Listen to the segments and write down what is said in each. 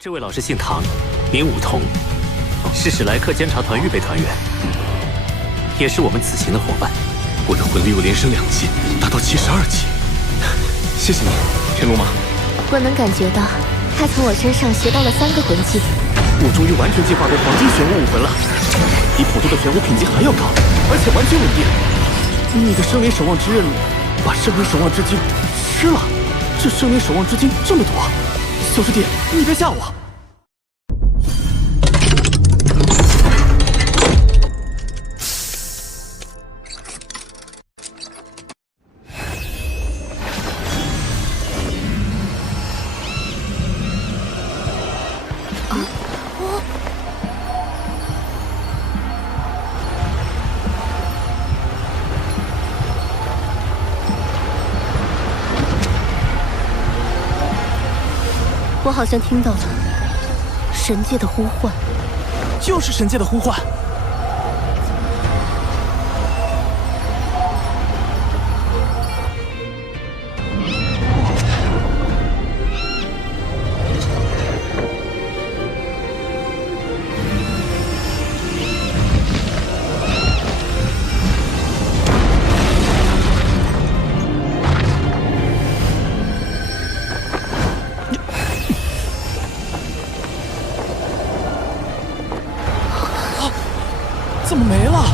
这位老师姓唐，名武同，是史莱克监察团预备团员，也是我们此行的伙伴。我的魂力又连升2级，达到72级。谢谢你，天龙马。我能感觉到他从我身上学到了3个魂技。我终于完全进化为黄金玄武武魂了，比普通的玄武品级还要高，而且完全稳定。你的生灵守望之刃把生灵守望之精吃了，这生灵守望之精这么多，小师弟，你别吓我。我好像听到了神界的呼唤，就是神界的呼唤。怎么没了？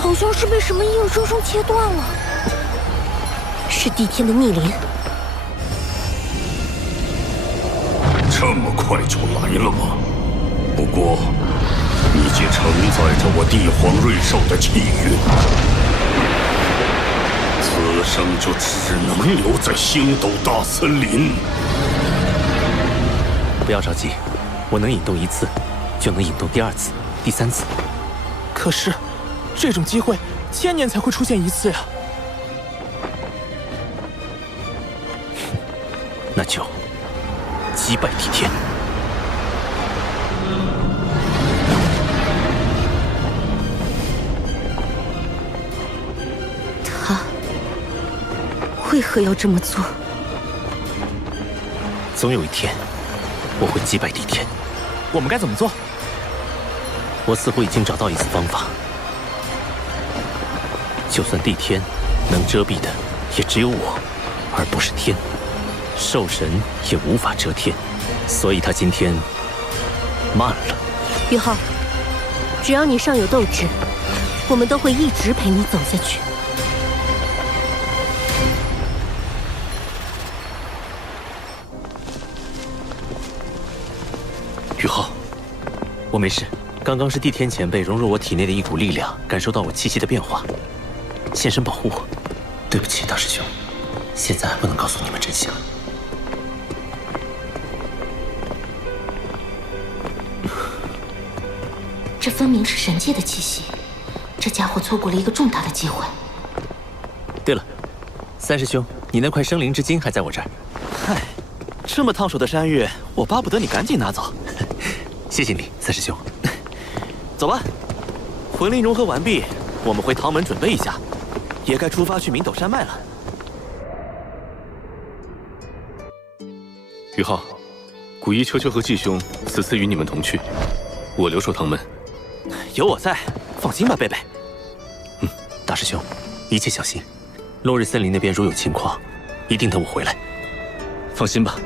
好像是被什么硬生生切断了。是帝天的逆鳞。这么快就来了吗？不过，你皆承载着我帝皇瑞兽的气运，此生就只能留在星斗大森林。不要着急，我能引动1次，就能引动第2次、第3次。可是，这种机会1000年才会出现1次呀。那就击败帝天。他为何要这么做？总有一天，我会击败帝天。我们该怎么做？我似乎已经找到一次方法。就算帝天能遮蔽的，也只有我，而不是天。兽神也无法遮天，所以他今天慢了。宇浩，只要你尚有斗志，我们都会一直陪你走下去。宇浩，我没事。刚刚是帝天前辈融入我体内的一股力量，感受到我气息的变化，现身保护我。对不起，大师兄，现在还不能告诉你们真相。这分明是神界的气息，这家伙错过了一个重大的机会。对了，三师兄，你那块生灵之精还在我这儿。嗨，这么烫手的山芋，我巴不得你赶紧拿走。谢谢你，三师兄。走吧，魂灵融合完毕，我们回唐门准备一下，也该出发去明斗山脉了。于浩，古一秋秋和季兄此次与你们同去，我留守唐门。有我在，放心吧，贝贝。大师兄，一切小心。落日森林那边如有情况，一定等我回来。放心吧。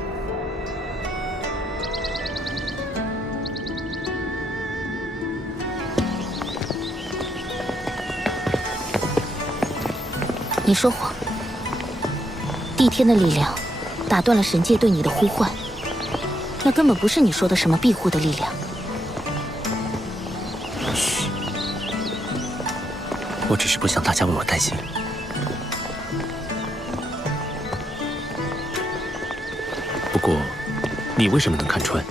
你说谎，帝天的力量打断了神界对你的呼唤，那根本不是你说的什么庇护的力量。嘘，我只是不想大家为我担心。不过，你为什么能看穿？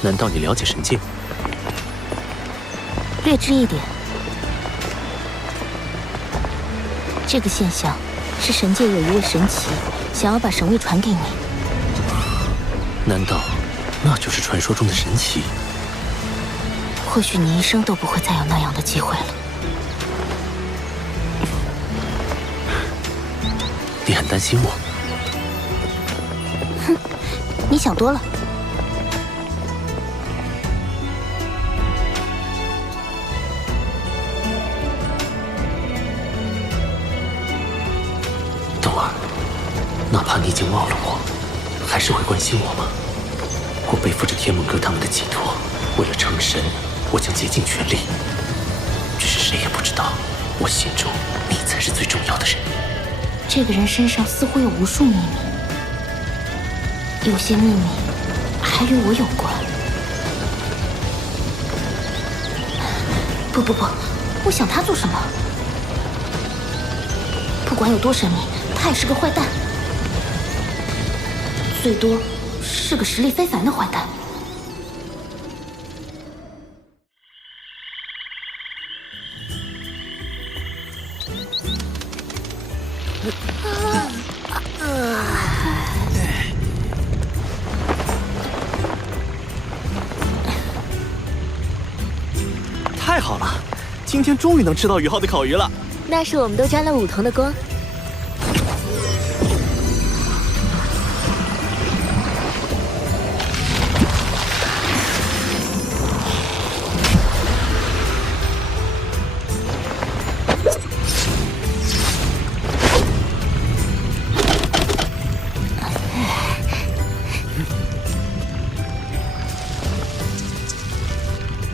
难道你了解神界？略知一点。这个现象是神界有一位神奇想要把神位传给你。难道那就是传说中的神奇？或许你一生都不会再有那样的机会了。你很担心我？哼，你想多了。哪怕你已经忘了我，还是会关心我吗？我背负着天梦阁他们的寄托，为了成神，我将竭尽全力。只是谁也不知道，我心中你才是最重要的人。这个人身上似乎有无数秘密，有些秘密还与我有关。不，我想他做什么？不管有多神秘，他也是个坏蛋，最多是个实力非凡的坏蛋。太好了，今天终于能吃到宇浩的烤鱼了。那是我们都沾了武桐的光。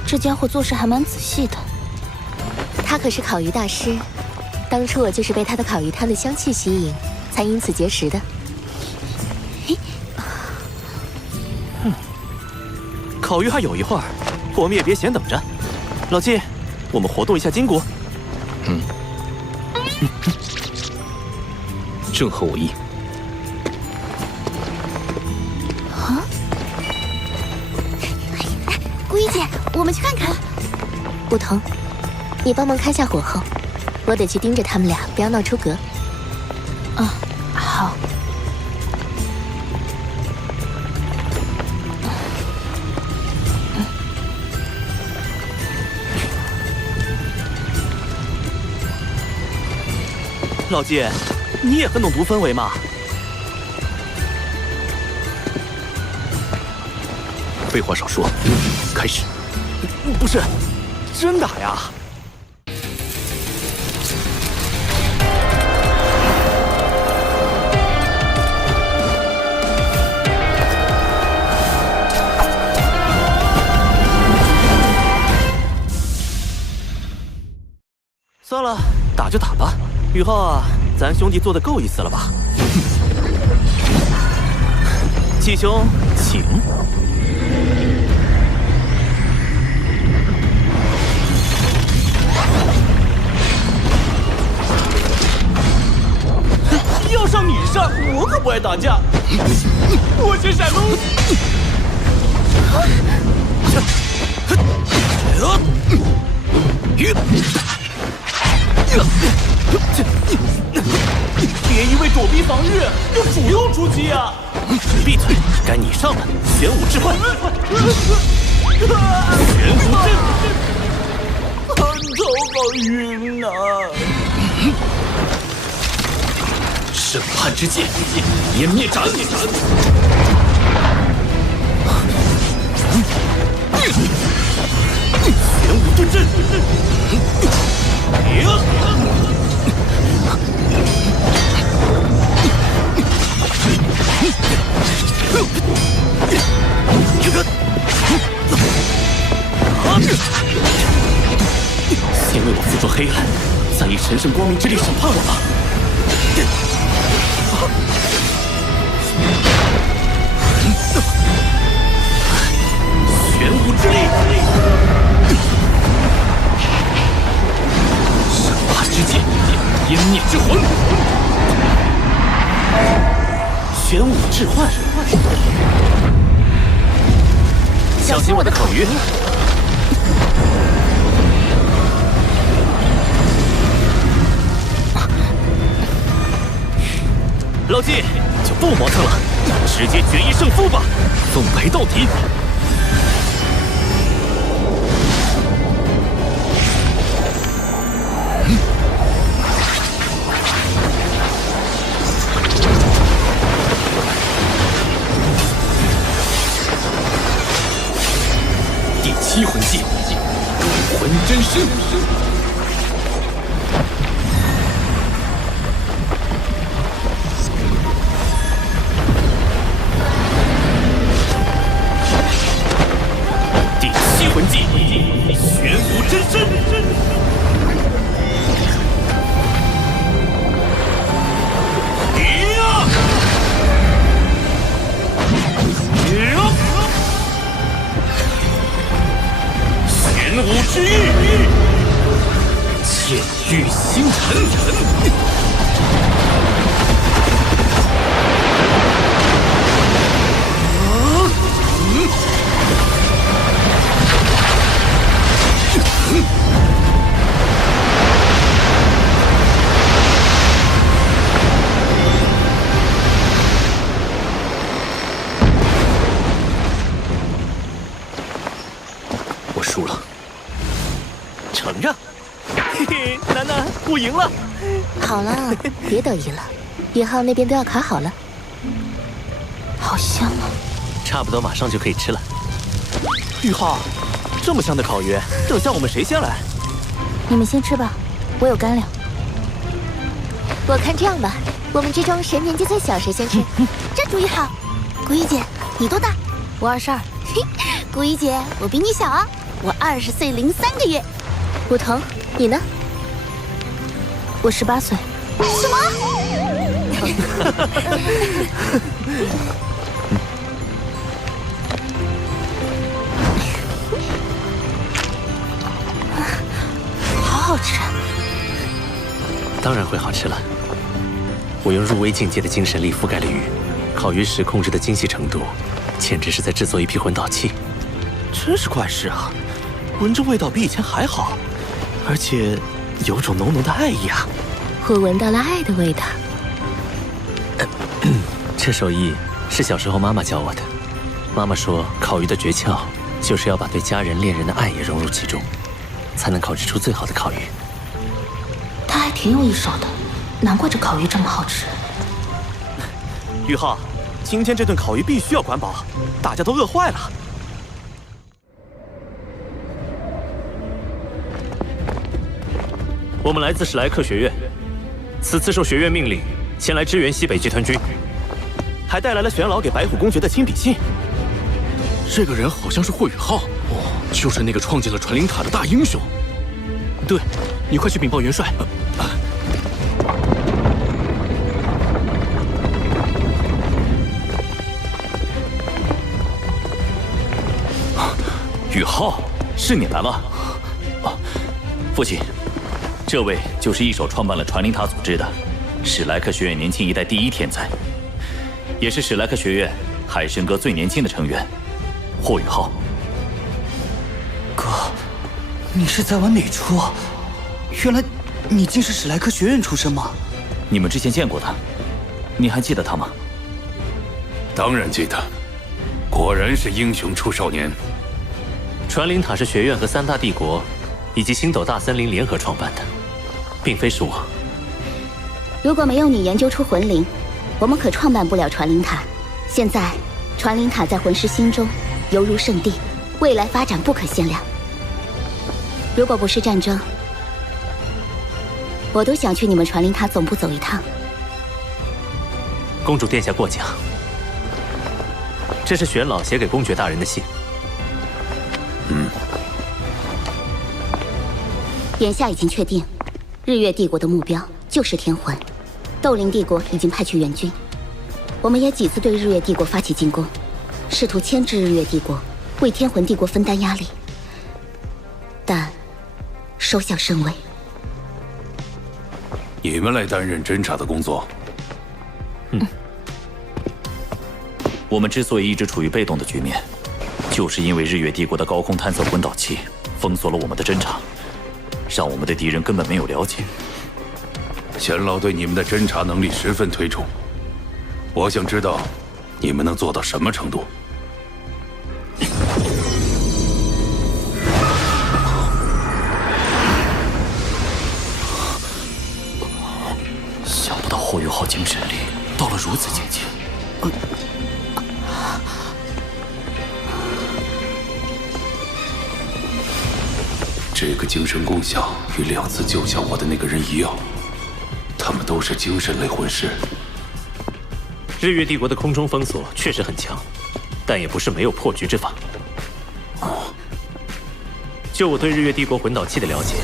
这家伙做事还蛮仔细的。他可是烤鱼大师，当初我就是被他的烤鱼汤的香气吸引，才因此结识的。烤鱼还有一会儿，我们也别闲等着。老季，我们活动一下筋骨。正合我意。古一姐，我们去看看。武桐，你帮忙看下火候，我得去盯着他们俩，不要闹出格。好。老季，你也很懂读氛围嘛。废话少说，开始。不是，真打呀！算了，打就打吧。宇浩啊，咱兄弟做的够意思了吧？季兄，请。要上你上，我可不爱打架。我先闪喽！别一味躲避防御，要主动出击啊！闭嘴，该你上了。玄武置换，玄武阵，头好晕啊！审判之剑，湮灭斩！玄武遁阵，先为我附着黑暗，再以神圣光明之力审判我吧。玄武之力，审判之剑，湮灭之魂，玄武置换。小心我的烤鱼！老季，就不磨蹭了，直接决一胜负吧，奉陪到底。第七魂技，武魂真身。玉星辰。我输了，承让。嘿嘿，楠楠，我赢了。好了，别得意了，宇浩那边都要烤好了。好香啊！差不多马上就可以吃了。玉浩，这么香的烤鱼，等下我们谁先来？你们先吃吧，我有干粮。我看这样吧，我们之中谁年纪最小谁先吃。这主意好。古一姐，你多大？我22。嘿，古一姐，我比你小啊，我20岁零3个月。梧桐，你呢？我18岁。什么？好好吃。当然会好吃了。我用入微境界的精神力覆盖了鱼，烤鱼时控制的精细程度，简直是在制作一批魂导器。真是怪事啊，闻着味道比以前还好，而且有种浓浓的爱意啊。我闻到了爱的味道。这手艺是小时候妈妈教我的。妈妈说，烤鱼的诀窍就是要把对家人、恋人的爱也融入其中，才能烤制出最好的烤鱼。他还挺有一手的，难怪这烤鱼这么好吃。玉浩，今天这顿烤鱼必须要管饱，大家都饿坏了。我们来自史莱克学院，此次受学院命令前来支援西北集团军，还带来了玄老给白虎公爵的亲笔信。这个人好像是霍雨浩，就是那个创建了传灵塔的大英雄。对，你快去禀报元帅。宇浩，是你来了。父亲，这位就是一手创办了传灵塔组织的史莱克学院年轻一代第一天才，也是史莱克学院海神阁最年轻的成员霍雨浩。哥，你是在玩哪出？原来你竟是史莱克学院出身吗？你们之前见过他，你还记得他吗？当然记得，果然是英雄出少年。传灵塔是学院和3大帝国以及星斗大森林联合创办的，并非是我。如果没有你研究出魂灵，我们可创办不了传灵塔。现在，传灵塔在魂师心中犹如圣地，未来发展不可限量。如果不是战争，我都想去你们传灵塔总部走一趟。公主殿下过奖。这是玄老写给公爵大人的信。眼下已经确定，日月帝国的目标就是天魂。斗灵帝国已经派去援军，我们也几次对日月帝国发起进攻，试图牵制日月帝国，为天魂帝国分担压力，但收效甚微。你们来担任侦察的工作。我们之所以一直处于被动的局面，就是因为日月帝国的高空探测魂导器封锁了我们的侦察，让我们对敌人根本没有了解。玄老对你们的侦察能力十分推崇，我想知道你们能做到什么程度。想不到霍雨浩精神力到了如此境界。这个精神功效与2次救下我的那个人一样，他们都是精神类魂师。日月帝国的空中封锁确实很强，但也不是没有破局之法。就我对日月帝国魂导器的了解，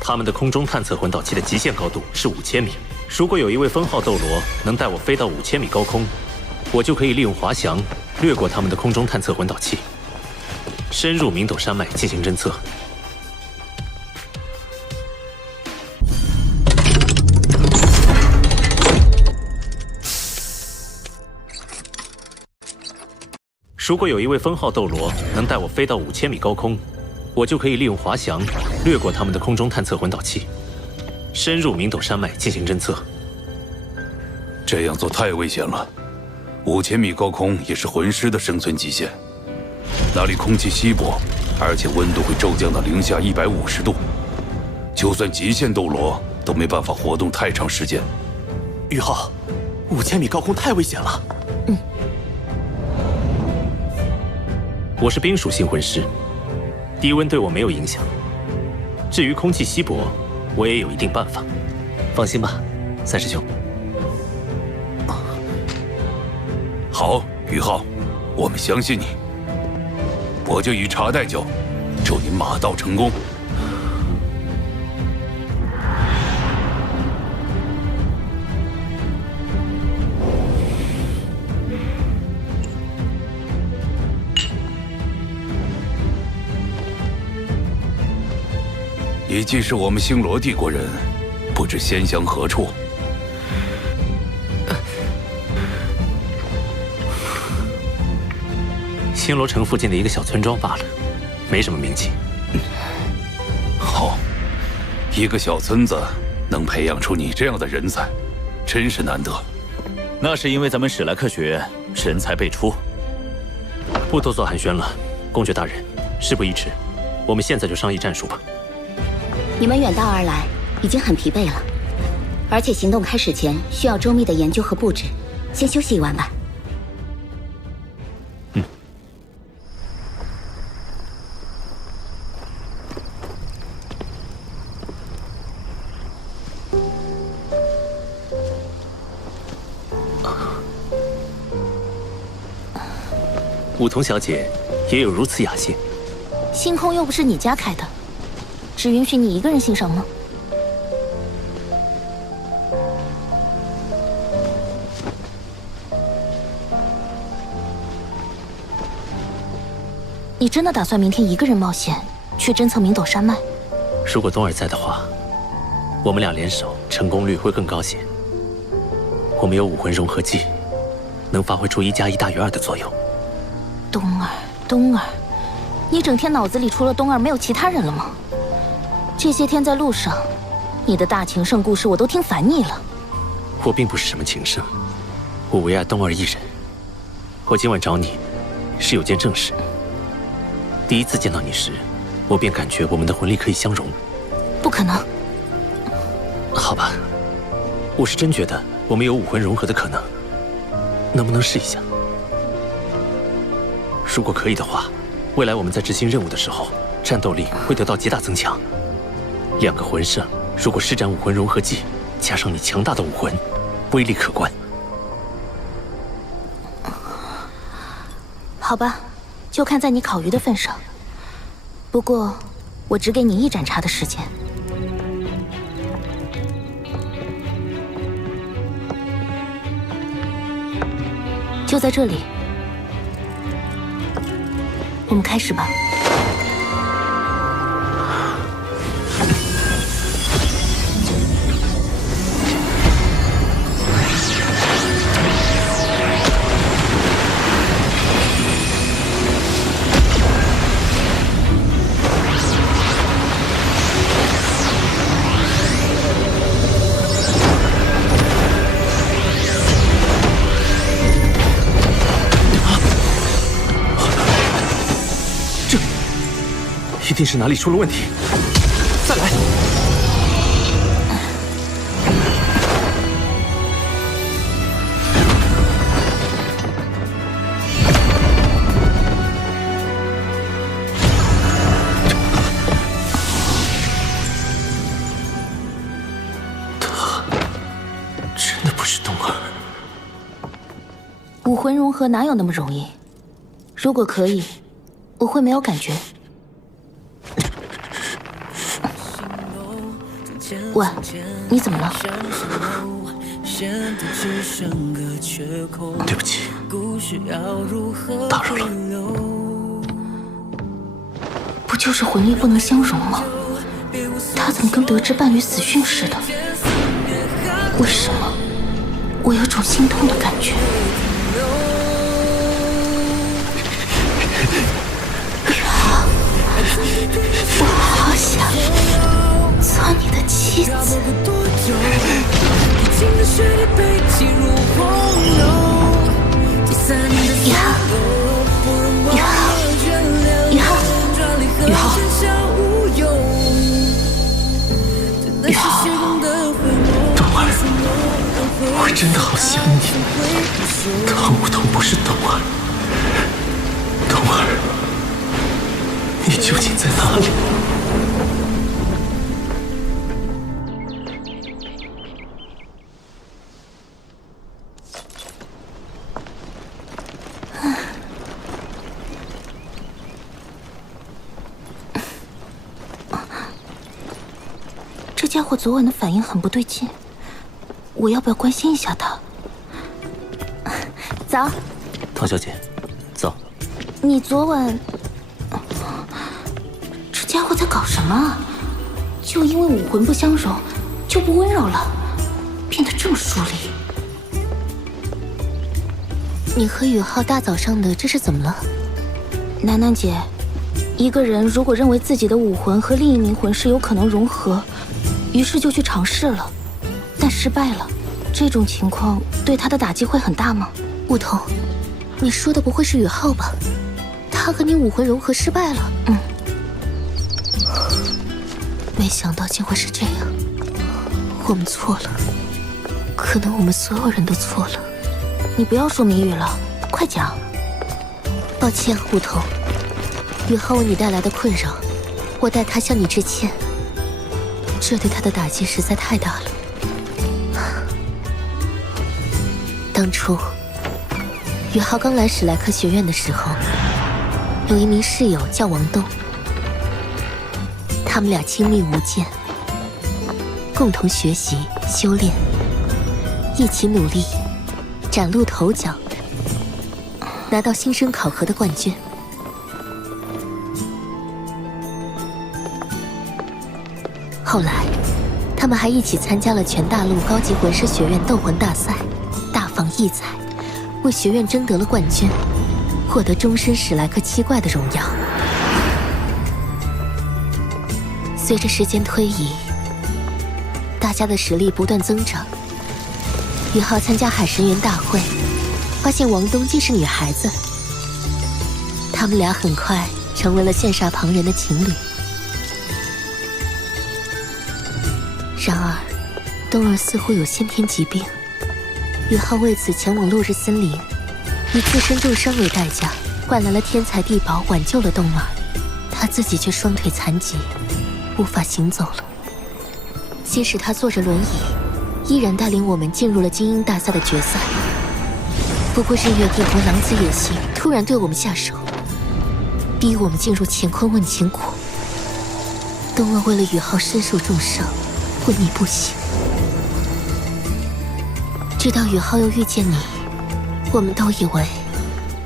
他们的空中探测魂导器的极限高度是5000米。如果有一位封号斗罗能带我飞到5000米高空，我就可以利用滑翔掠过他们的空中探测魂导器，深入明斗山脉进行侦测。如果有一位封号斗罗能带我飞到5000米高空，我就可以利用滑翔掠过他们的空中探测魂导器，深入明斗山脉进行侦测。这样做太危险了，5000米高空也是魂师的生存极限，那里空气稀薄，而且温度会骤降到零下150度，就算极限斗罗都没办法活动太长时间。宇浩，5000米高空太危险了。我是冰属性魂师，低温对我没有影响。至于空气稀薄，我也有一定办法。放心吧，三师兄。好，宇浩，我们相信你。我就以茶代酒，祝你马到成功。你既是我们星罗帝国人，不知仙乡何处？星罗城附近的一个小村庄罢了，没什么名气。好，一个小村子能培养出你这样的人才，真是难得。那是因为咱们史莱克学院人才辈出。不多做寒暄了，公爵大人，事不宜迟，我们现在就商议战术吧。你们远道而来，已经很疲惫了，而且行动开始前需要周密的研究和布置，先休息一晚吧。梧桐小姐也有如此雅兴，星空又不是你家开的，只允许你一个人欣赏吗？你真的打算明天一个人冒险去侦测明斗山脉？如果东儿在的话，我们俩联手，成功率会更高些。我们有武魂融合技，能发挥出1+1大于2的作用。东儿，你整天脑子里除了东儿没有其他人了吗？这些天在路上，你的大情圣故事我都听烦腻了。我并不是什么情圣，我唯爱东儿一人。我今晚找你，是有件正事。第一次见到你时，我便感觉我们的魂力可以相融。不可能。好吧，我是真觉得我们有武魂融合的可能，能不能试一下？如果可以的话，未来我们在执行任务的时候，战斗力会得到极大增强。2个魂圣如果施展武魂融合技，加上你强大的武魂，威力可观。好吧，就看在你烤鱼的份上。不过，我只给你1盏茶的时间。就在这里，我们开始吧。一定是哪里出了问题，再来。他真的不是东儿。武魂融合哪有那么容易？如果可以，我会没有感觉。喂，你怎么了？对不起，打扰了。不就是魂力不能相容吗？他怎么跟得知伴侣死讯似的？为什么我有种心痛的感觉？真的好想你。唐舞桐不是冬儿，冬儿，你究竟在哪里？这家伙昨晚的反应很不对劲，我要不要关心一下他？早，唐小姐，走。你昨晚，这家伙在搞什么啊？就因为武魂不相容，就不温柔了，变得这么疏离。你和宇浩大早上的这是怎么了？楠楠姐，一个人如果认为自己的武魂和另一名魂是有可能融合，于是就去尝试了，但失败了。这种情况对他的打击会很大吗？梧桐，你说的不会是宇浩吧？他和你武魂融合失败了。没想到竟会是这样，我们错了，可能我们所有人都错了。你不要说谜语了，快讲。抱歉，梧桐，宇浩为你带来的困扰，我代他向你致歉。这对他的打击实在太大了。当初，宇浩刚来史莱克学院的时候，有一名室友叫王东，他们俩亲密无间，共同学习修炼，一起努力，崭露头角，拿到新生考核的冠军。后来，他们还一起参加了全大陆高级魂师学院斗魂大赛，大放异彩，为学院争得了冠军，获得终身史莱克七怪的荣耀。随着时间推移，大家的实力不断增长。宇浩参加海神园大会，发现王东竟是女孩子，他们俩很快成为了羡煞旁人的情侣。然而，冬儿似乎有先天疾病，宇浩为此前往落日森林，以自身重伤为代价，换来了天才地宝，挽救了冬儿。他自己却双腿残疾，无法行走了。即使他坐着轮椅，依然带领我们进入了精英大赛的决赛。不过日月帝国狼子野心，突然对我们下手，逼我们进入乾坤问情谷。冬儿为了宇浩身受重伤，昏迷不醒。直到宇浩又遇见你，我们都以为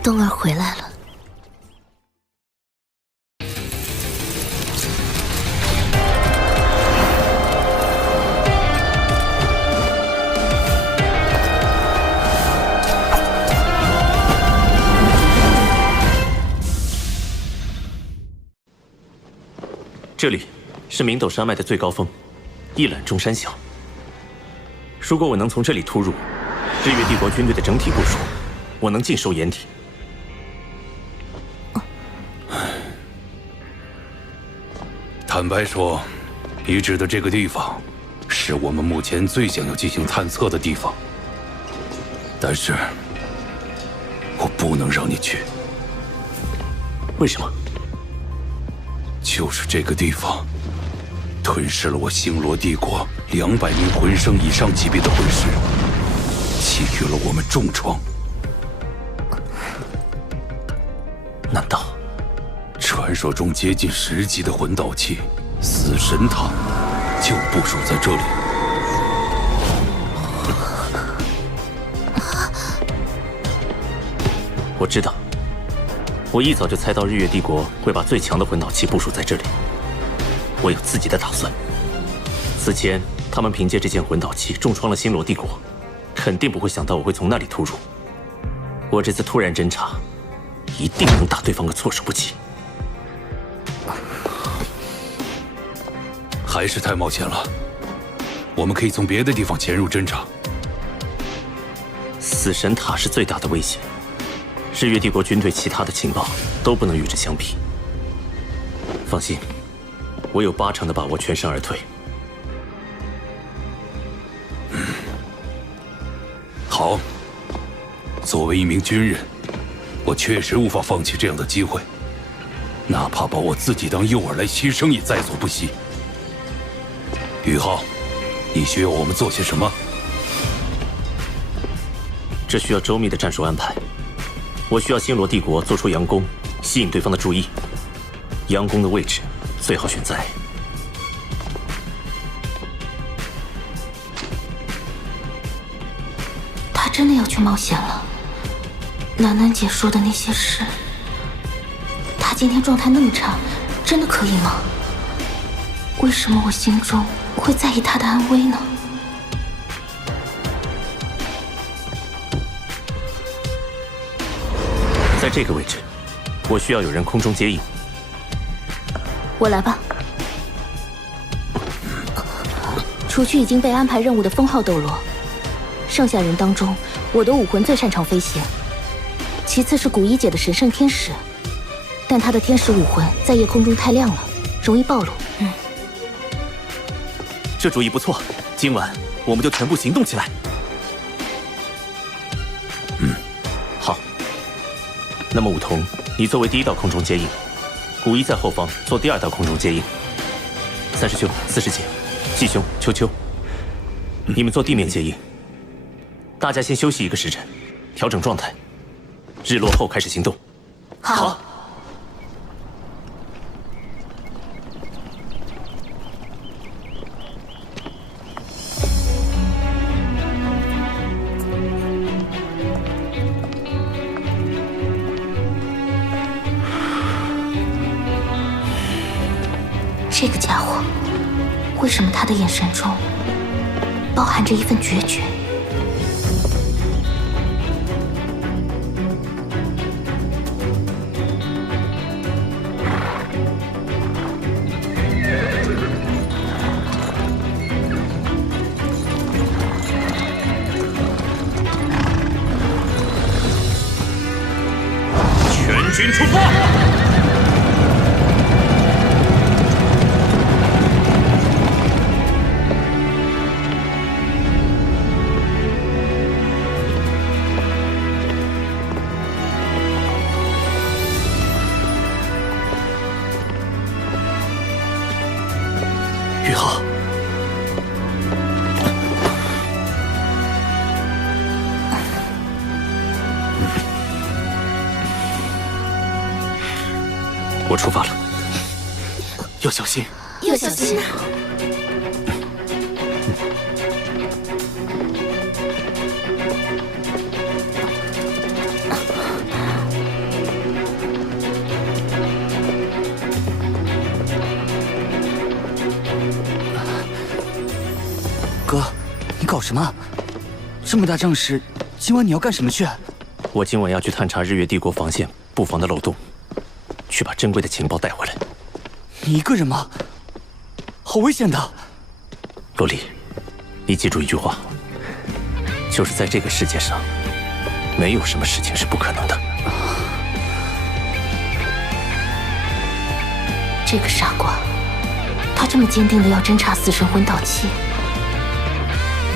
冬儿回来了。这里是明斗山脉的最高峰，一览众山小。如果我能从这里突入，日月帝国军队的整体部署，我能尽收眼底。坦白说，你指的这个地方，是我们目前最想要进行探测的地方。但是，我不能让你去。为什么？就是这个地方，吞噬了我星罗帝国200名魂圣以上级别的魂师，给予了我们重创。难道传说中接近10级的魂导器死神塔就部署在这里？我知道，我一早就猜到日月帝国会把最强的魂导器部署在这里。我有自己的打算。此前他们凭借这件魂导器重创了星罗帝国，肯定不会想到我会从那里突入。我这次突然侦查，一定能打对方个措手不及。还是太冒险了，我们可以从别的地方潜入侦查。死神塔是最大的威胁，日月帝国军队其他的情报都不能与之相比。放心，我有80%的把握全身而退。好，作为一名军人，我确实无法放弃这样的机会，哪怕把我自己当诱饵来牺牲也在所不惜。宇浩，你需要我们做些什么？这需要周密的战术安排。我需要星罗帝国做出佯攻，吸引对方的注意。佯攻的位置最好选在……他真的要去冒险了？楠楠姐说的那些事，他今天状态那么差，真的可以吗？为什么我心中会在意他的安危呢？在这个位置，我需要有人空中接应。我来吧。除去已经被安排任务的封号斗罗，剩下人当中，我的武魂最擅长飞行，其次是古一姐的神圣天使，但她的天使武魂在夜空中太亮了，容易暴露。这主意不错，今晚我们就全部行动起来。好。那么武桐，你作为第一道空中接应，古一在后方做第二道空中接应。三师兄、四师姐、季兄、秋秋，你们做地面接应。大家先休息1个时辰，调整状态。日落后开始行动。好。这个家伙，为什么他的眼神中包含着一份决绝？全军出发！宇浩，我出发了，要小心，要小心。哥，你搞什么？这么大仗势，今晚你要干什么去？我今晚要去探查日月帝国防线布防的漏洞，去把珍贵的情报带回来。你一个人吗？好危险的！洛丽，你记住一句话，就是在这个世界上，没有什么事情是不可能的。这个傻瓜，他这么坚定的要侦查死神魂导器，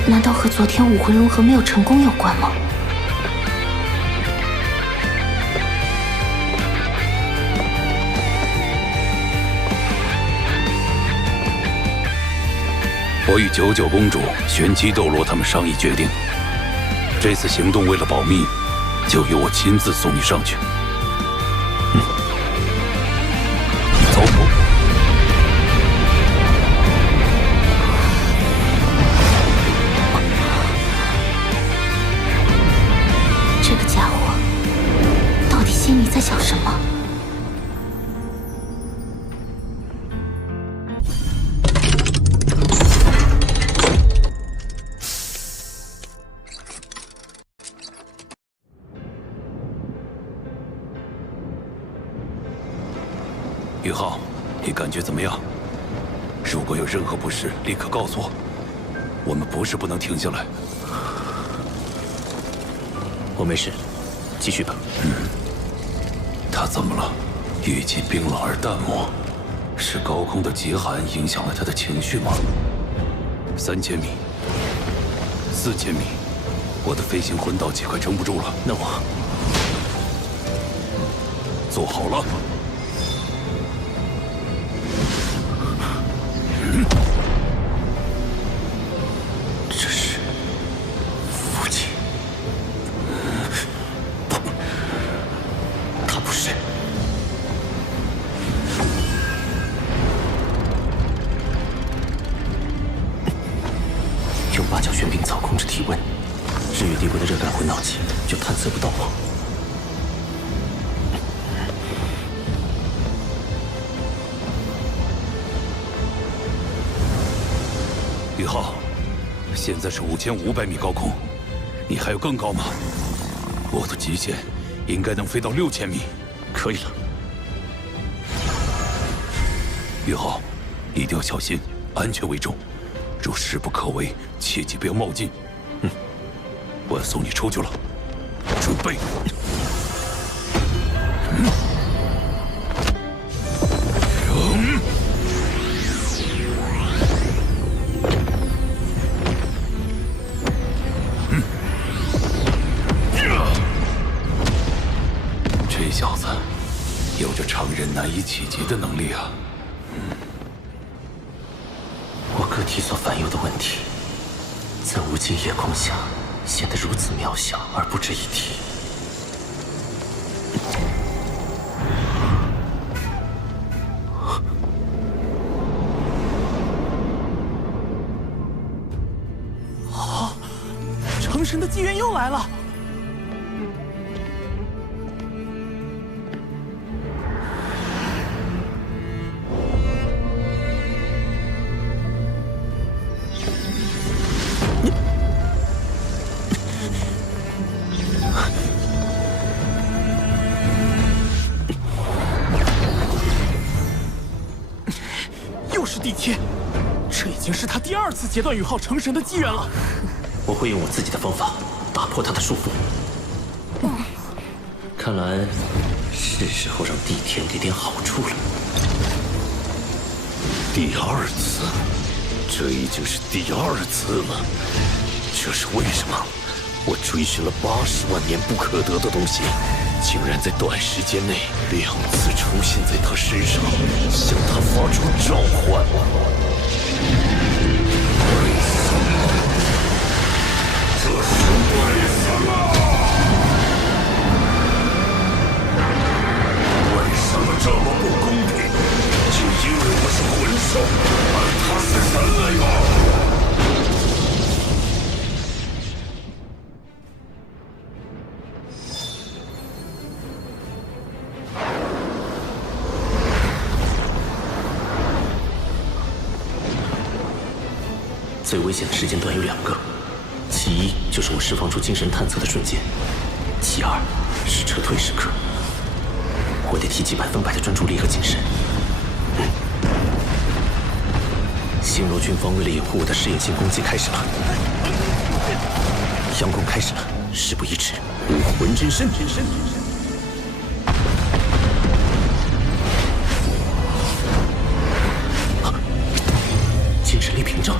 难道和昨天武魂融合没有成功有关吗？我与99公主、玄机斗罗他们商议决定，这次行动为了保密，就由我亲自送你上去。走。这个家伙到底心里在想什么？宇浩，你感觉怎么样？如果有任何不适，立刻告诉我。我们不是不能停下来。我没事，继续吧。他怎么了？语气冰冷而淡漠，是高空的极寒影响了他的情绪吗？3000米，4000米，我的飞行魂导器快撑不住了。那我做好了。这是父亲？不，他不是。用八角玄冰草控制体温，日月帝国的热感魂导器就探测不到我。宇浩，现在是5500米高空，你还有更高吗？我的极限应该能飞到6000米。可以了。宇浩，一定要小心，安全为重。若事不可为，切记不要冒进。我要送你出去了，准备。这小子有着常人难以企及的能力啊！我个体所烦忧的问题，在无尽夜空下显得如此渺小而不值一提。成神的机缘又来了！又是帝天，这已经是他第2次截断宇浩成神的机缘了。我会用我自己的方法打破他的束缚。看来是时候让帝天给点好处了。第2次，这已经是第2次了。这是为什么？我追寻了80万年不可得的东西，竟然在短时间内2次出现在他身上，向他发出召唤。这是为什么？为什么这么不公平？就因为我是魂兽，而他是人类吗？最危险的时间段有2个，其一就是我释放出精神探测的瞬间，其2是撤退时刻。我得提起100%的专注力和谨慎。星罗军方为了掩护我的视野性攻击开始了，佯攻开始了，事不宜迟，武魂真身。精神力屏障。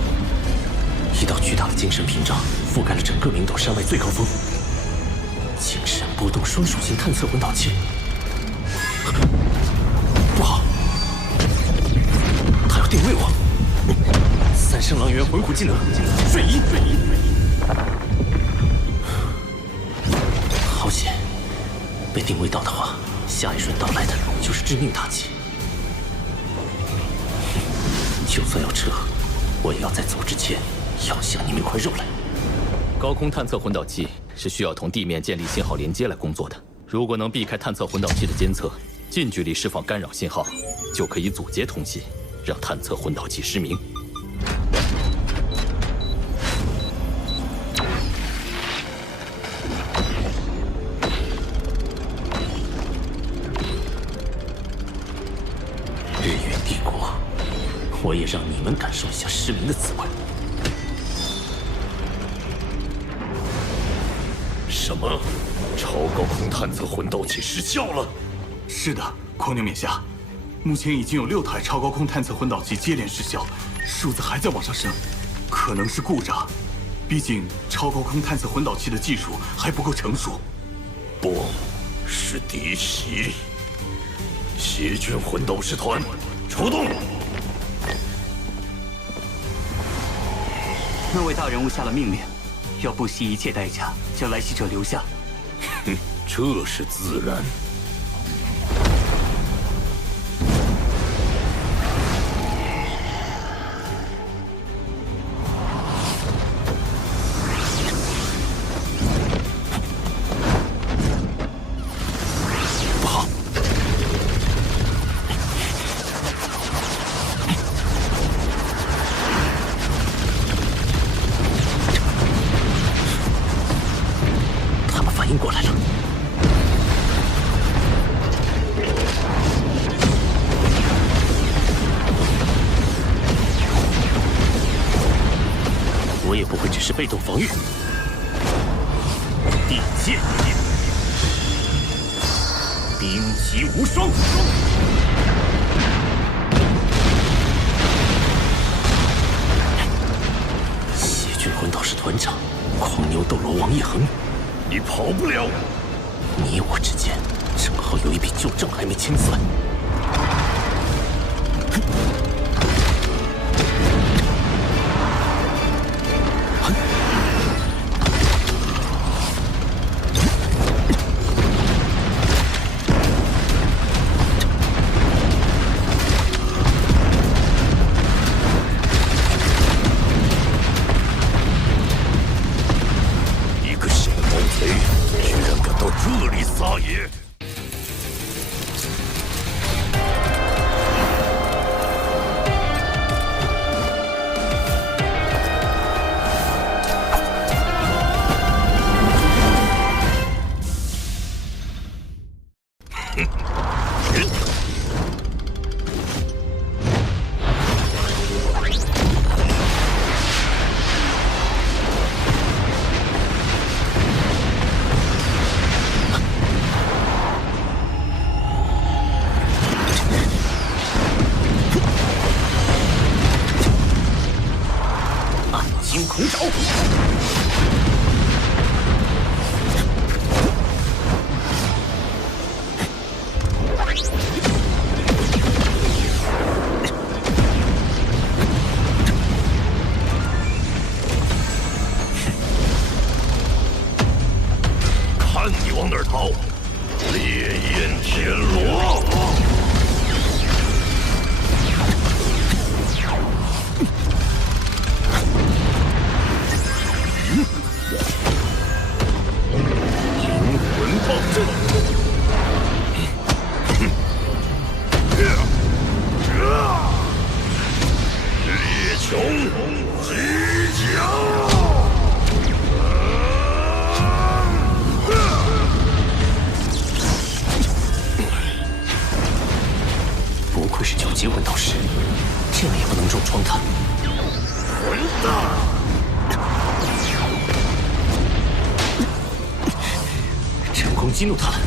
一道巨大的精神屏障覆盖了整个明斗山脉最高峰。精神波动双属性探测魂导器，不好，他要定位我。3圣狼猿魂虎技能，瞬移。好险，被定位到的话，下一瞬到来的就是致命打击。就算要撤，我也要在走之前。要向你们一块肉来。高空探测魂导器是需要同地面建立信号连接来工作的。如果能避开探测魂导器的监测，近距离释放干扰信号，就可以阻截通信，让探测魂导器失明。日月帝国，我也让你们感受一下失明的滋味。什么？超高空探测魂导器失效了？是的，狂牛冕下，目前已经有6台超高空探测魂导器接连失效，数字还在往上升，可能是故障。毕竟超高空探测魂导器的技术还不够成熟。不，是嫡袭。邪卷魂斗士团，出动！那位大人物下了命令，要不惜一切代价将来袭者留下。哼，这是自然。被动防御，地剑，兵器无双。邪军魂导士团长，狂牛斗罗王叶恒，你跑不了。你我之间正好有一笔旧账还没清算。激怒他了。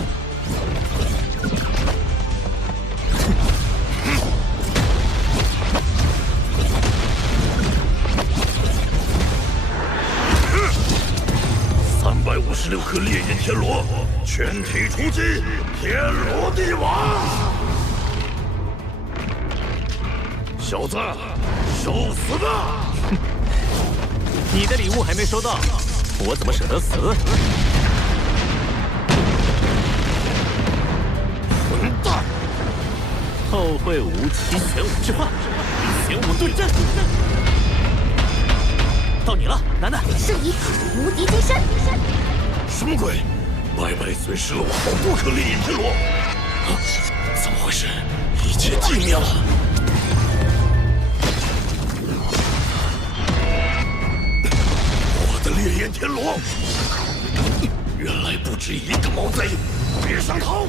356颗烈焰天罗，全体出击！天罗地网！小子，受死吧！你的礼物还没收到，我怎么舍得死？混蛋！后会无期，玄武之化，玄武对阵。到你了，楠楠。圣衣，无敌金身。什么鬼？白白损失了我好多颗烈焰天罗。啊，怎么回事？一切寂灭了。我的烈焰天罗，原来不止一个毛贼！别想逃！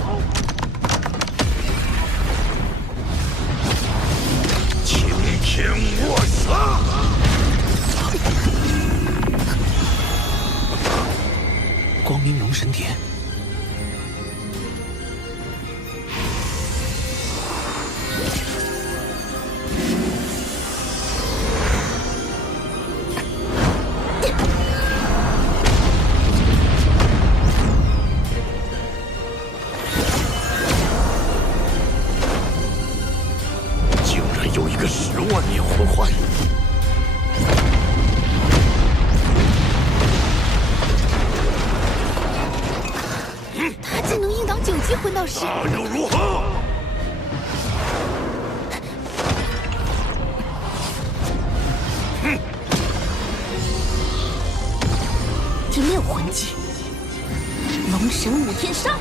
青天卧杀！光明龙神蝶。个10万年魂环。他竟能硬挡9级魂导师，那又如何？第6魂技，龙神武天杀。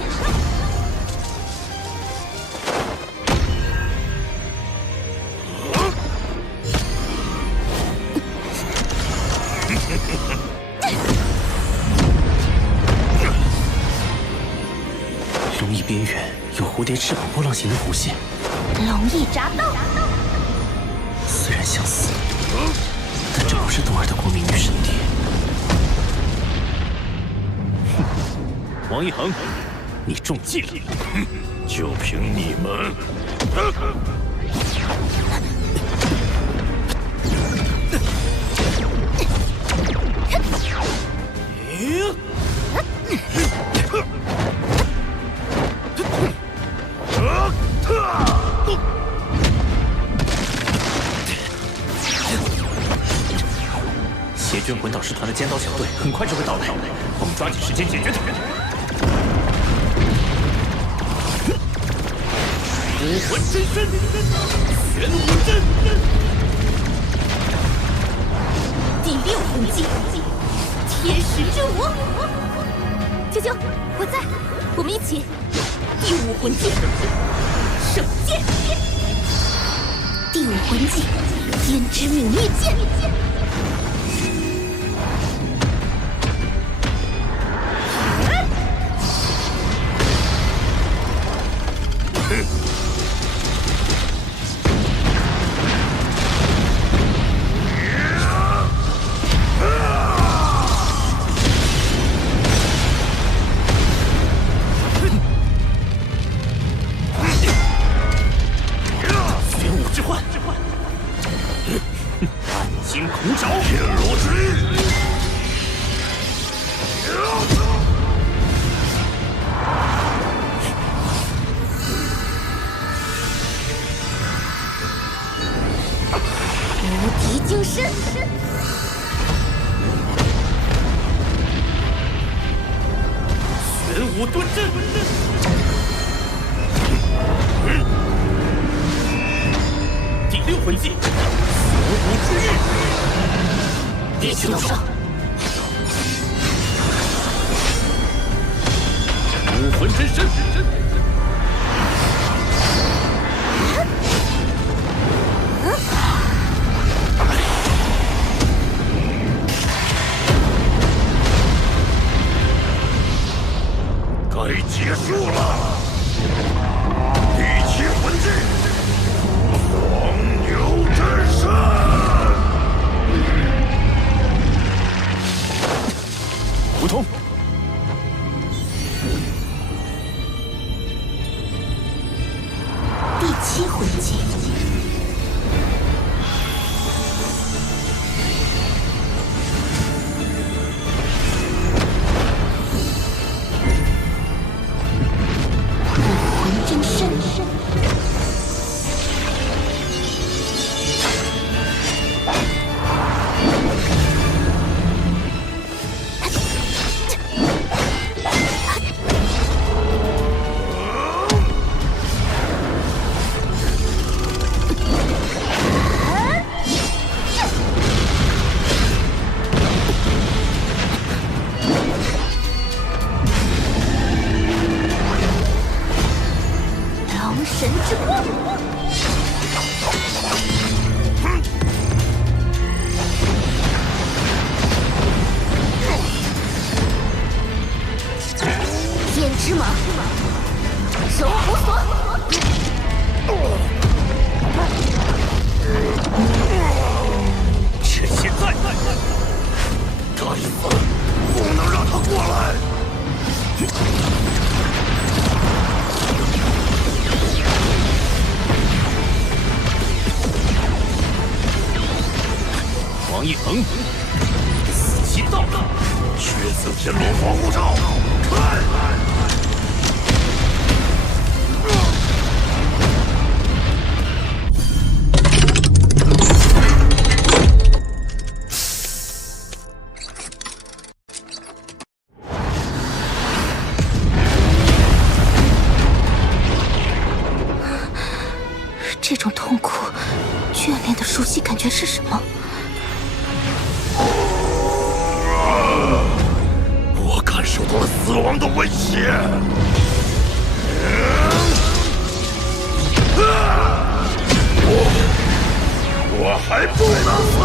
龙翼边缘有蝴蝶翅膀波浪形的弧线，龙翼铡刀。虽然相似，但这不是冬儿的国民女神蝶。王一恒，你中计了！就凭你们！邪君魂导师团的尖刀小队很快就会到来，我们抓紧时间解决他。武魂真身，玄武阵。第6魂技，天使之舞。啾啾，我在，我们一起。第5魂技，圣剑。第5魂技，胭脂泯灭剑。王一恒，死期到了！血色天罗防护罩，开！这种痛苦、眷恋的熟悉感觉是什么？我感受到了死亡的威胁。我还不能死！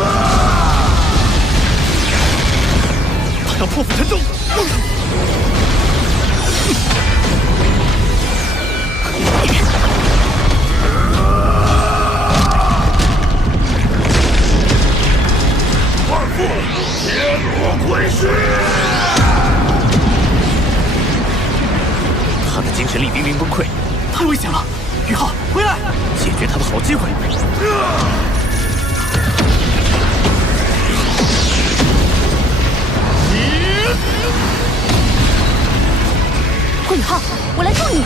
他要破釜沉舟！万父，铁骨归墟！他的精神力濒临崩溃，太危险了！宇浩，回来！解决他的好机会。顾宇浩，我来助你。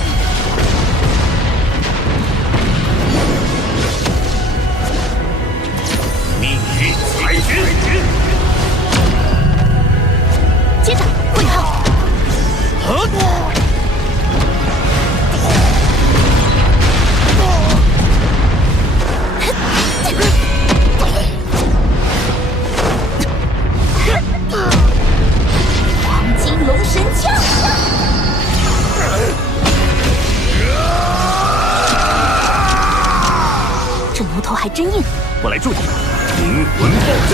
命运裁决！接着，顾宇浩。黄金龙神枪！这牛头还真硬。我来助你。灵魂暴震！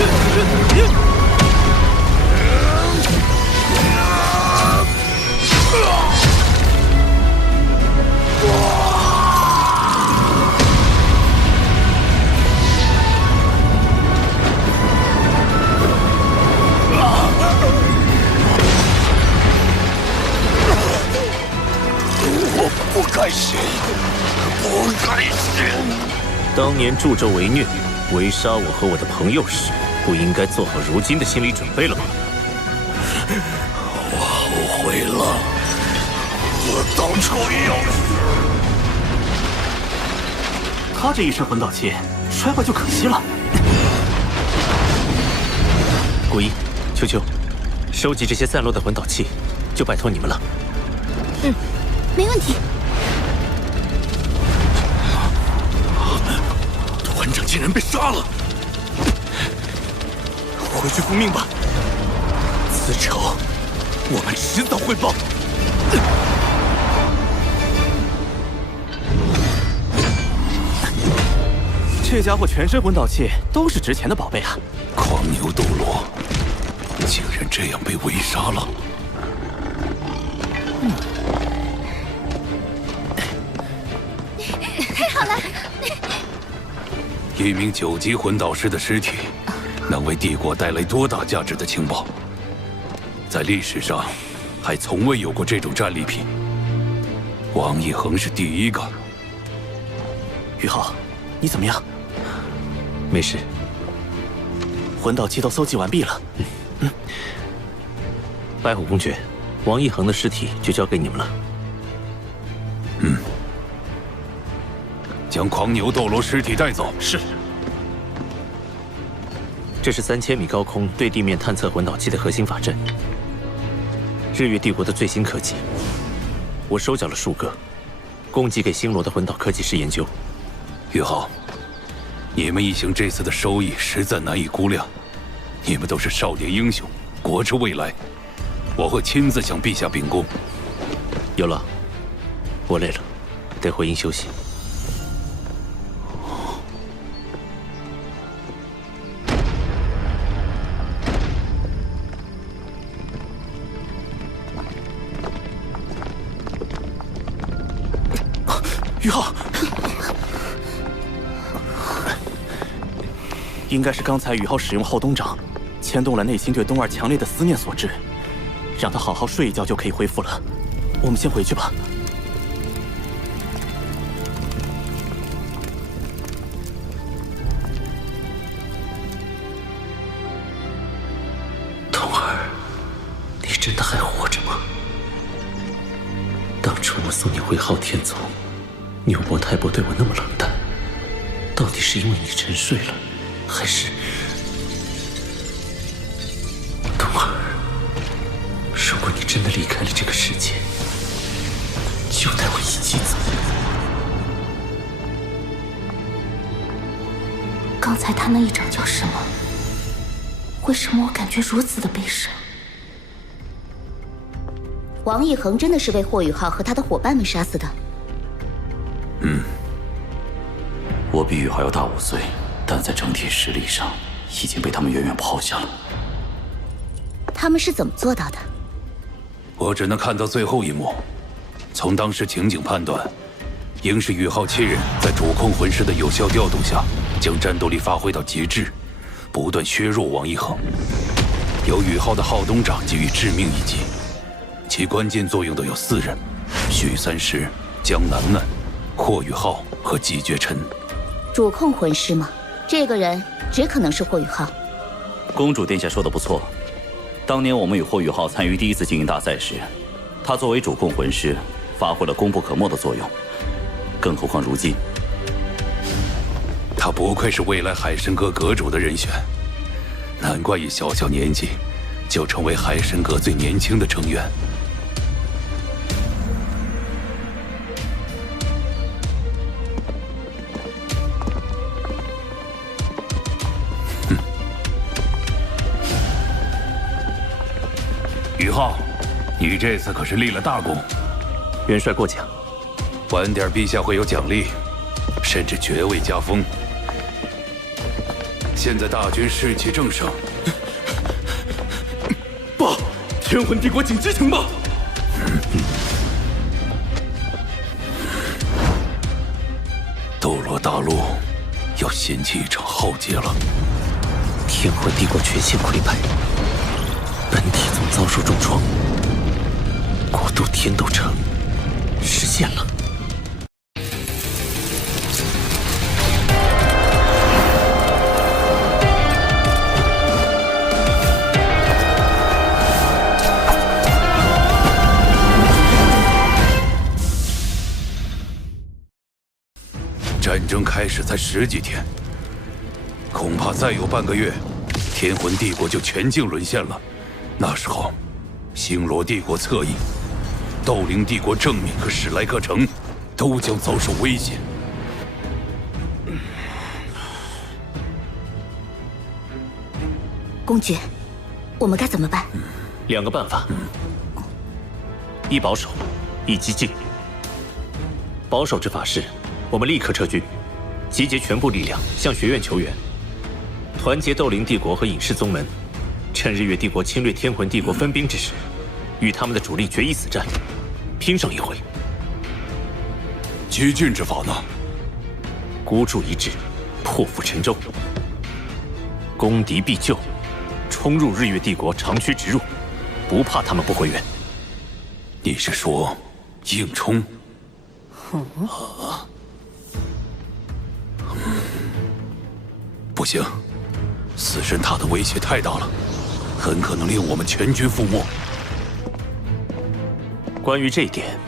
我不该死，不该死！当年助纣为虐，围杀我和我的朋友时，不应该做好如今的心理准备了吗？我后悔了，我当初要是……他这一身魂导器摔坏就可惜了。古一、秋秋，收集这些散落的魂导器，就拜托你们了。嗯，没问题。团长竟然被杀了！回去复命吧，此仇我们迟早会报。这家伙全身魂导器都是值钱的宝贝啊！狂牛斗罗竟然这样被围杀了。太好了！一名9级魂导师的尸体，能为帝国带来多大价值的情报？在历史上，还从未有过这种战利品。王一恒是第一个。宇浩，你怎么样？没事。魂导器都搜集完毕了。白虎公爵，王一恒的尸体就交给你们了。将狂牛斗罗尸体带走。是。这是3000米高空对地面探测魂导器的核心法阵，日月帝国的最新科技。我收缴了数个，供给给星罗的魂导科技师研究。宇浩，你们一行这次的收益实在难以估量。你们都是少年英雄，国之未来。我会亲自向陛下禀功。有了，我累了，得回营休息。宇浩，应该是刚才宇浩使用后东掌，牵动了内心对东儿强烈的思念所致。让他好好睡一觉就可以恢复了。我们先回去吧。东儿，你真的还活着吗？当初我送你回昊天宗，牛伯太伯对我那么冷淡，到底是因为你沉睡了，还是……东儿，如果你真的离开了这个世界，就带我一起走。刚才他那一掌叫什么？为什么我感觉如此的悲伤？王一恒真的是被霍雨浩和他的伙伴们杀死的？我比宇浩要大5岁，但在整体实力上已经被他们远远抛下了。他们是怎么做到的？我只能看到最后一幕。从当时情景判断，应是宇浩7人在主控魂师的有效调动下，将战斗力发挥到极致，不断削弱王一恒。由宇浩的浩东掌给予致命一击，其关键作用的有4人：许三石、江楠楠、霍宇浩和季绝尘。主控魂师吗？这个人只可能是霍雨浩。公主殿下说的不错，当年我们与霍雨浩参与第一次精英大赛时，他作为主控魂师，发挥了功不可没的作用。更何况如今，他不愧是未来海神阁阁主的人选，难怪以小小年纪就成为海神阁最年轻的成员。宇浩，你这次可是立了大功。元帅过奖。晚点陛下会有奖励，甚至爵位加封。现在大军士气正盛。报，天魂帝国紧急情报！斗罗大陆要掀起一场浩劫了。天魂帝国全线溃败，本体宗遭受重创，国都天斗城实现了。战争开始才10几天，恐怕再有半个月，天魂帝国就全境沦陷了。那时候，星罗帝国侧翼、斗灵帝国正面和史莱克城都将遭受威胁。公爵，我们该怎么办？2个办法：一保守，一激进。保守之法是，我们立刻撤军，集结全部力量向学院求援，团结斗灵帝国和隐世宗门，趁日月帝国侵略天魂帝国分兵之时，与他们的主力决一死战，拼上一回。激进之法呢？孤注一掷，破釜沉舟，攻敌必救，冲入日月帝国，长驱直入，不怕他们不回援。你是说硬冲？不行，死神塔的威胁太大了，很可能令我们全军覆没。关于这一点，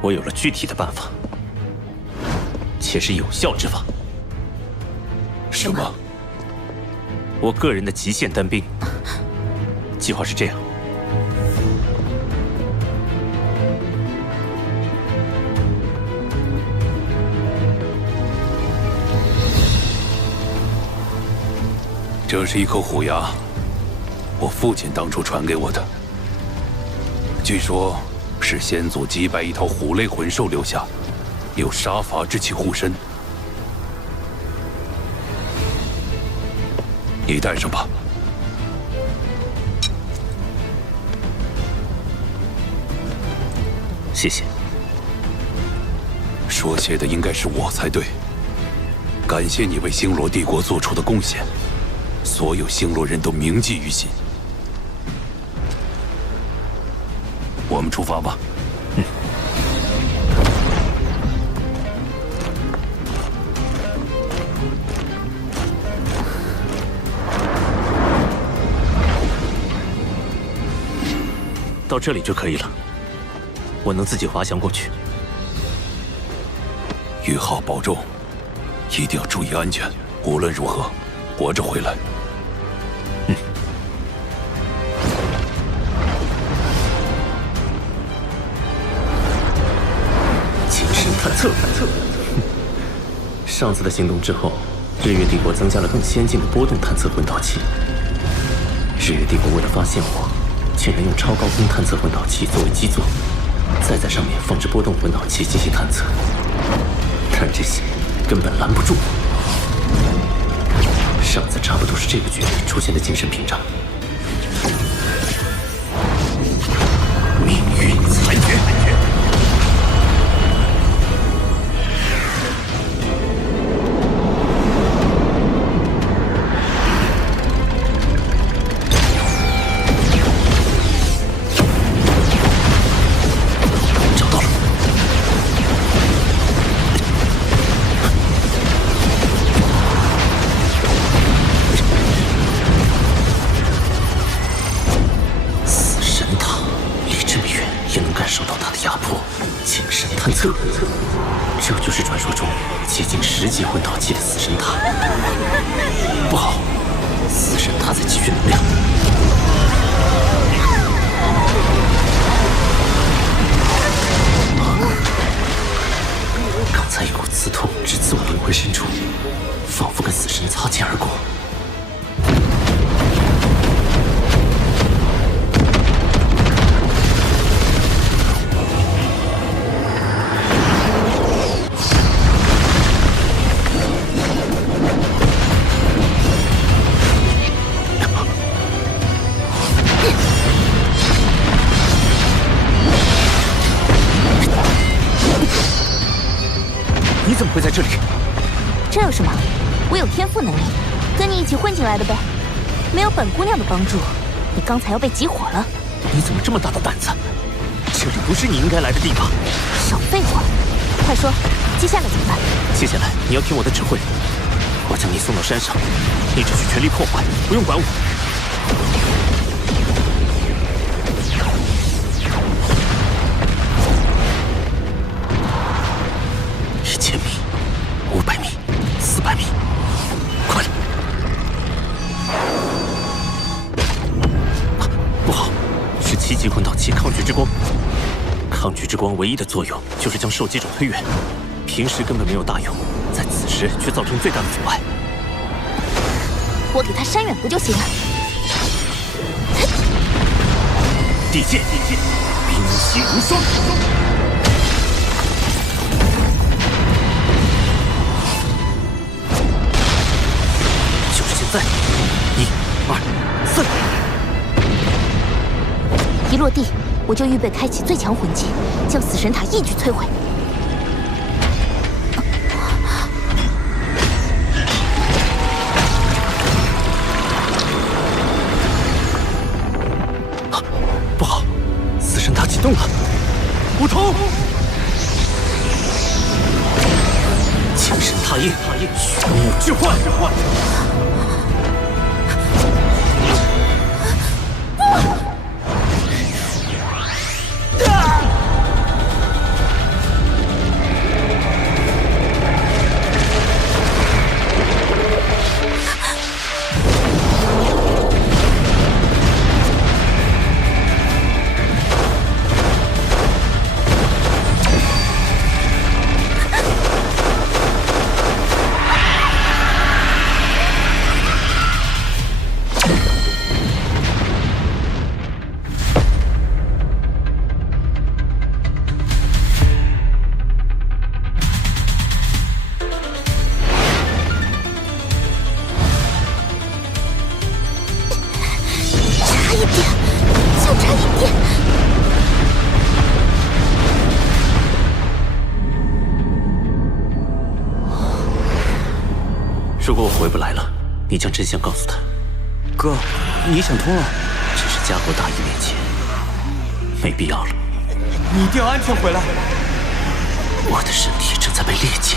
我有了具体的办法，且是有效之法。什么？我个人的极限单兵。计划是这样：这是一口虎牙，我父亲当初传给我的，据说是先祖击败一头虎类魂兽留下，有杀伐之气护身。你带上吧。谢谢。说谢的应该是我才对，感谢你为星罗帝国做出的贡献。所有星罗人都铭记于心。我们出发吧。到这里就可以了，我能自己滑翔过去。宇浩保重，一定要注意安全，无论如何活着回来。谨慎探测。上次的行动之后，日月帝国增加了更先进的波动探测混导器。日月帝国为了发现我，竟然用超高空探测混导器作为基座，再在上面放置波动混导器进行探测。但这些根本拦不住我。上次差不多是这个距离出现的精神屏障。命运裁决。找到了。死神塔离这么远也能感受到它的压迫。精神探测，这就是传说中接近10级混导器的死神塔。不好，死神塔在积蓄能量。刚才一股刺痛直刺我灵魂深处，仿佛跟死神擦肩而过。你怎么会在这里？这有什么？我有天赋能力，跟你一起混进来的呗。没有本姑娘的帮助，你刚才要被集火了。你怎么这么大的胆子？这里不是你应该来的地方。少废话，快说，接下来怎么办？接下来你要听我的指挥，我将你送到山上，你只需全力破坏，不用管我。1000米、500米、400米，快了！不好，是7级混导器抗拒之光。抗拒之光唯一的作用就是将受击者推远，平时根本没有大用，在此时却造成最大的阻碍。我给他扇远不就行了？地剑，冰息无双。就是现在，1、2、3。一落地，我就预备开启最强魂技，将死神塔一举摧毁。不好，死神塔启动了！不冲！精神塔印，玄武之幻。如果我回不来了，你将真相告诉他。哥，你想通了？只是家国大义面前，没必要了。你一定要安全回来。我的身体正在被猎击。